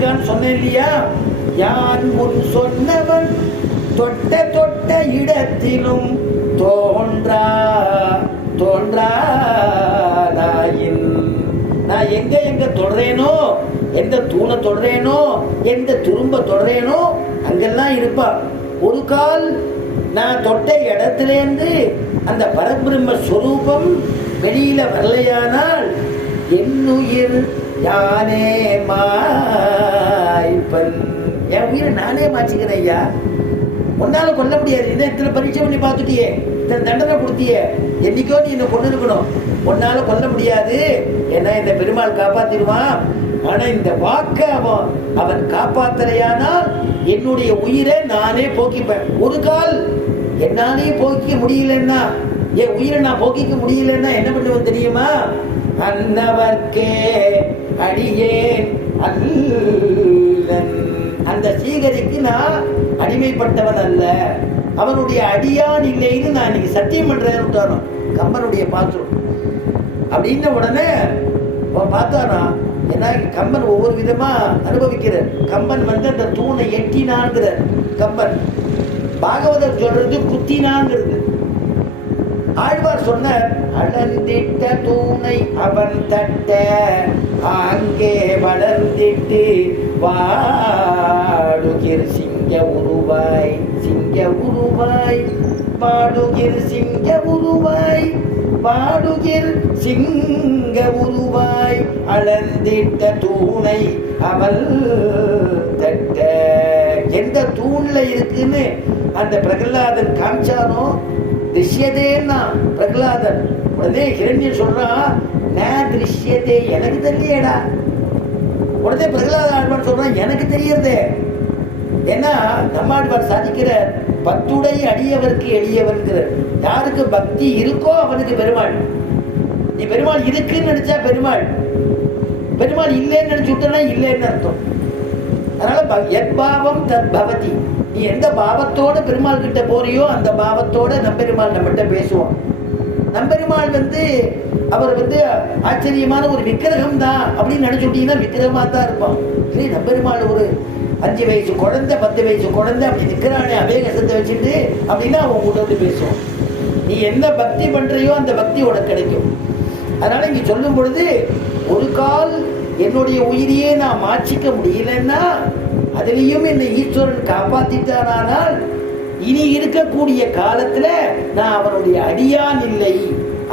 இருக்கான்னு சொன்னேன் இல்லையா யான் முன் சொன்னவன் தொட்ட தொட்ட இடத்திலும் தோன்றா தோன்றா நாயின். நான் எங்க எங்க தொடரேனோ? எந்த தூணை தொடரேனோ? எந்த துரும்ப தொடரேனோ? அங்கெல்லாம் இருப்பா. ஒரு கால் நான் தொட்ட இடத்துலேருந்து அந்த பரபிரம்ம ஸ்வரூபம் வெளியில வரலையானால் என்னுயிர் யானே மாய்ப்பன். என் உயிரை நானே மாற்றிக்கிறேன் ஐயா. உன்னால கொல்ல முடியாது. இதை இத்தனை பரீட்சை பண்ணி பார்த்துட்டியே. இத்தனை தண்டனை கொடுத்தியே. என்னைக்கோ நீ என்னை கொண்டு இருக்கணும் உன்னால கொல்ல முடியாது. ஏன்னா இந்த பெருமாள் காப்பாத்திடுவான். ஆனா இந்த வாக்க அவன் அவன் காப்பாத்தலையானால் என்னுடைய உயிரை நானே போக்கிப்பேன். ஒரு கால் என்னாலே போக்கிக்க முடியலன்னா என் உயிரை நான் போக்கிக்க முடியலன்னா என்ன பண்ணுவேன் தெரியுமா? அன்னவர்க்கே அடியேன் அல்லன். அந்த சீகரிக்கு நான் அடிமைப்பட்டவன் அல்ல. அவனுடைய அடியான் இல்லைன்னு நான் இன்னைக்கு சத்தியம் பண்றேன்னு விட்டானோ கம்பனுடைய பாத்திரம். அப்படின்ன உடனே அவன் பார்த்தானா ஏன்னா கம்பன் ஒவ்வொரு விதமா அனுபவிக்கிறார். கம்பன் வந்து அந்த தூணை எட்டினான்கிறார். கம்பன் பாகவதர் சொல்றது குத்தினான்ங்கிறது ஆழ்வார் சொன்னார் அளந்திட்ட தூணை அவன் தட்ட அங்கே வளர்ந்திட்டு வாடுகிற சிங்க உருவாய் சிங்க உருவாய் பாடுகிற சிங்க உருவாய் பாடுகிர் சிங்க உருவாய் அளந்திட்ட தூணை அவள் தட்ட. எந்த தூணில் இருக்குன்னு அந்த பிரகலாதன் காமிச்சானோ திருஷ்யதேன்னா பிரகலாதன். உடனே ஹிரண்யன் சொல்றான் நான் திருஷ்யதே எனக்கு தெரியலடா. உடனே பிரகலாத ஆழ்வார் சொல்றான் எனக்கு தெரியறதே. ஏன்னா நம்மாழ்வார் சாதிக்கிற பத்துடை அடியவருக்கு எளியவர்ங்கிற யாருக்கு பக்தி இருக்கோ அவனுக்கு பெருமாள். நீ பெருமாள் இருக்குன்னு நினைச்சா பெருமாள். பெருமாள் இல்லைன்னு நினைச்சு விட்டனா இல்லைன்னு அர்த்தம். அதனால ப- எத்பாவம் தத் பவதி. நீ எந்த பாவத்தோட பெருமாள் கிட்ட போறியோ அந்த பாவத்தோட நம்பெருமாள் நம்மகிட்ட பேசுவான். நம்பெருமாள் வந்து அவர் வந்து ஆச்சரியமான ஒரு விக்கிரகம் தான் அப்படின்னு நினைச்சு விக்கிரகமாக தான் இருப்பான். சரி நம்பெருமாள் ஒரு அஞ்சு வயசு குழந்தை பத்து வயசு குழந்தை அப்படி நிற்கிறானே அபேகசத்தை வச்சுட்டு அப்படின்னா அவன் கூட வந்து பேசுவான். நீ என்ன பக்தி பண்ணுறியோ அந்த பக்தி உனக்கு கிடைக்கும். அதனால இங்கே சொல்லும் பொழுது ஒரு கால் என்னுடைய உயிரையே நான் மாற்றிக்க முடியலன்னா அதுலேயும் என்னை ஈஸ்வரன் காப்பாற்றிட்டானால் இனி இருக்கக்கூடிய காலத்தில் நான் அவனுடைய அடியான் இல்லை.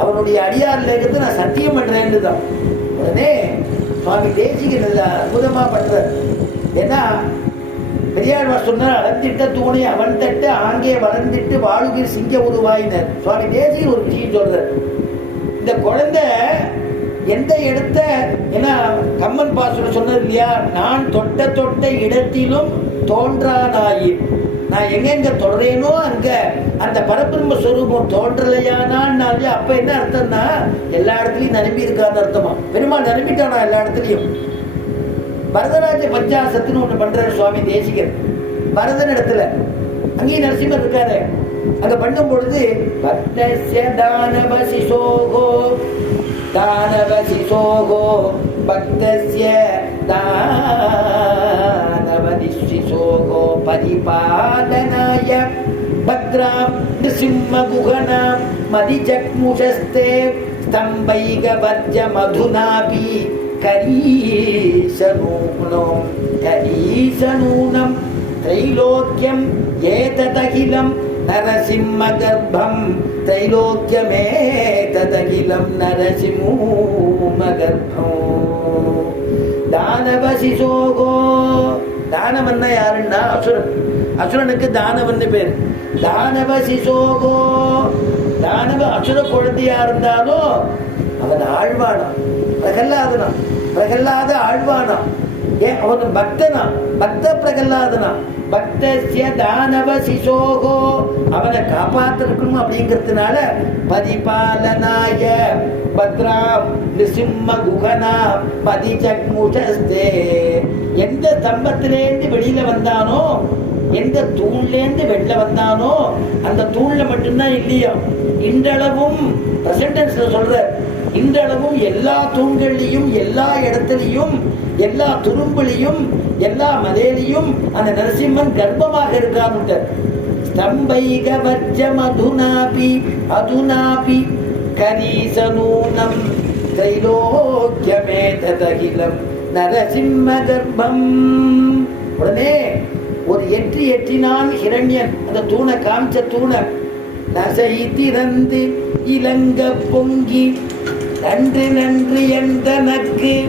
அவனுடைய அடியான் இருந்து நான் சத்தியம் பண்ணுறேன்னு தான். உடனே சுவாமி தேசிகன் நல்ல அற்புதமாக பண்றார். ஏன்னா பெரியாழ்வார் சொன்னார் அளந்திட்ட தூணை அவன் தட்டு ஆங்கே வளர்ந்துட்டு வாழுகிற சிங்க உருவாயினர். சுவாமி தேசிகன் ஒரு விஷயம் சொல்றார். இந்த குழந்தை எந்த இடத்த ஏன்னா கம்மன் பாசுரம் சொன்னது இல்லையா? நான் தொட்ட தொட்ட இடத்திலும் தோன்றானாயின். நான் எங்கெங்க தொடரேனோ அங்க அந்த பரபிரம்ம ஸ்வரூபம் தோன்றலையானான்னாலே அப்ப என்ன அர்த்தம்னா எல்லா இடத்துலயும் நிரம்பி இருக்கான்னு அர்த்தமா? பெருமாள் நிரம்பிட்டானா எல்லா இடத்துலயும்? பரதராஜ பஞ்சாசத்துன்னு ஒண்ணு பண்றாரு சுவாமி தேசிகர். பரதன் இடத்துல. அங்கேயும் நரசிம்மர் இருக்காரு. அங்க பண்ணும் பொழுது பக்தஸ்ய தானவ சிசோகோ. தானவ சிசோகோ பக்தஸ்ய தானவ நிசிசோகோ பரிபாலனாய பத்ராம் நிசிம்ம குகனாம் மதிஜக்முஷஸ்தே ஸ்தம்பைக வர்ஜ నరసింహగర్భం త్రైలోక్యమే తదఖిలం నరసింహగర్భం దానవ శிசோகோ தானவன்னா யாருன்னா அசுரன் அசுரனுக்கு தானவன் பேர் தானவ சிசோகோ தானவ அசுர குழந்தையா இருந்தாலும் அவன் ஆழ்வானான் பிரகல்லாதனான் பிரகல்லாத ஆழ்வானான் ஏன் அவன் பக்தனா பக்த பிரகல்லாதனான் பக்தசிய தானவ சிசோகோ. அவனை காப்பாத்திருக்கணும் அப்படிங்கிறதுனால பதிபாலனாய பத்ராம் நிசிம்ம குகனா பதிஜக்முஷஸ்தே. எந்த ஸ்தம்பத்திலேருந்து வெளியில வந்தானோ எந்த தூண்லேருந்து வெளில வந்தானோ அந்த தூண்ல மட்டும்தான் இல்லையா. இன்றளவும் பிரசன்டென்ஸ்ல சொல்ற இன்றளவும் எல்லா தூண்கள்லையும் எல்லா இடத்துலையும் எல்லா துரும்புலையும் எல்லா மலையிலையும் அந்த நரசிம்மன் கர்ப்பமாக இருக்கான்னு ஸ்தம்பைக வர்ஜ அதுனாபி அதுனாபி கரீசனூனம் தைலோக்கியமே ததகிலம். நரசிம்ம கர்ப்பம். உடனே ஒரு எட்டி எட்டினான் ஹிரண்யன். அந்த தூணை காமிச்ச தூணை நசை திறந்து இலங்க பொங்கி நன்று நன்று எந்தனக்கு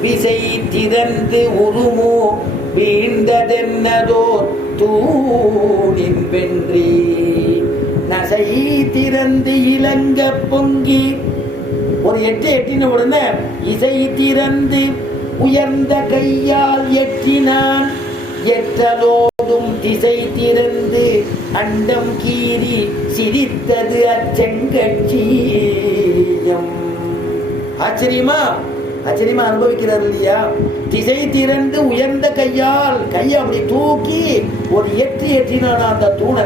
விசை திறந்து உருமோ? வீழ்ந்ததென்னதோ தூணின் வென்றி. நசை திறந்து இலங்க பொங்கி. ஒரு எட்டு எட்டின உடனே இசை திறந்து உயர்ந்த கையால் எட்டினான். எற்றலோடும் திசை திறந்து அண்டம் கீறி சிரித்தது அச்செங்கட்சியம் ஆச்சரியமா? ஆச்சரியமா அனுபவிக்கிறார் இல்லையா? திசை திறந்து உயர்ந்த கையால் கையை அப்படி தூக்கி ஒரு எற்றி எற்றினானா அந்த தூணை.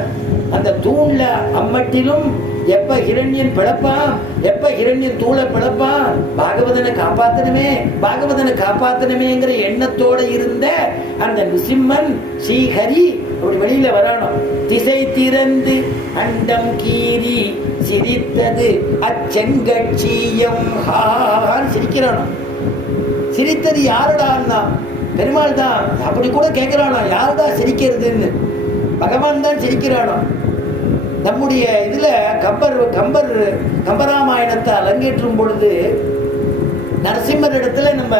அந்த தூண்ல அம்மட்டிலும் எப்ப ஹிரண்யன் பிளப்பான் எப்ப ஹிரண்யன் தூளை பிளப்பான்? பாகவதனை காப்பாத்தணுமே பாகவதனை காப்பாத்தணுமேங்கிற எண்ணத்தோட இருந்த அந்த நிசிம்மன் ஸ்ரீஹரி அப்படி வெளியில வரணும் திசை திறந்து அண்டம் கீரி சிரித்தது. அச்செங்கட்சியம். ஹான்னு சிரிக்கிறானோ? சிரித்தது யாருடான்னா பெருமாள் தான். அப்படி கூட கேட்கிறானோ யாருடா சிரிக்கிறதுன்னு? பகவான் தான் சிரிக்கிறானோ? நம்முடைய இதில் கம்பர் கம்பர் கம்பராமாயணத்தை அலங்கேற்றும் பொழுது நரசிம்மர் இடத்துல நம்ம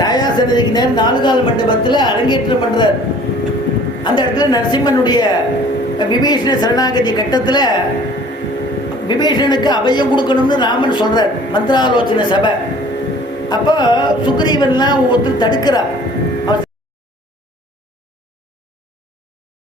தாயா சன்னதிக்கு நேரம் நாலுகால் மண்டபத்தில் அரங்கேற்றம் பண்ணுறார் அந்த இடத்துல நரசிம்மனுடைய விபீஷண சரணாகதி கட்டத்தில் விபீஷனுக்கு அபயம் கொடுக்கணும்னு ராமன் சொல்கிறார் மந்திராலோச்சனை சபை. அப்போ சுக்ரீவன்லாம் ஒருத்தர் தடுக்கிறார்.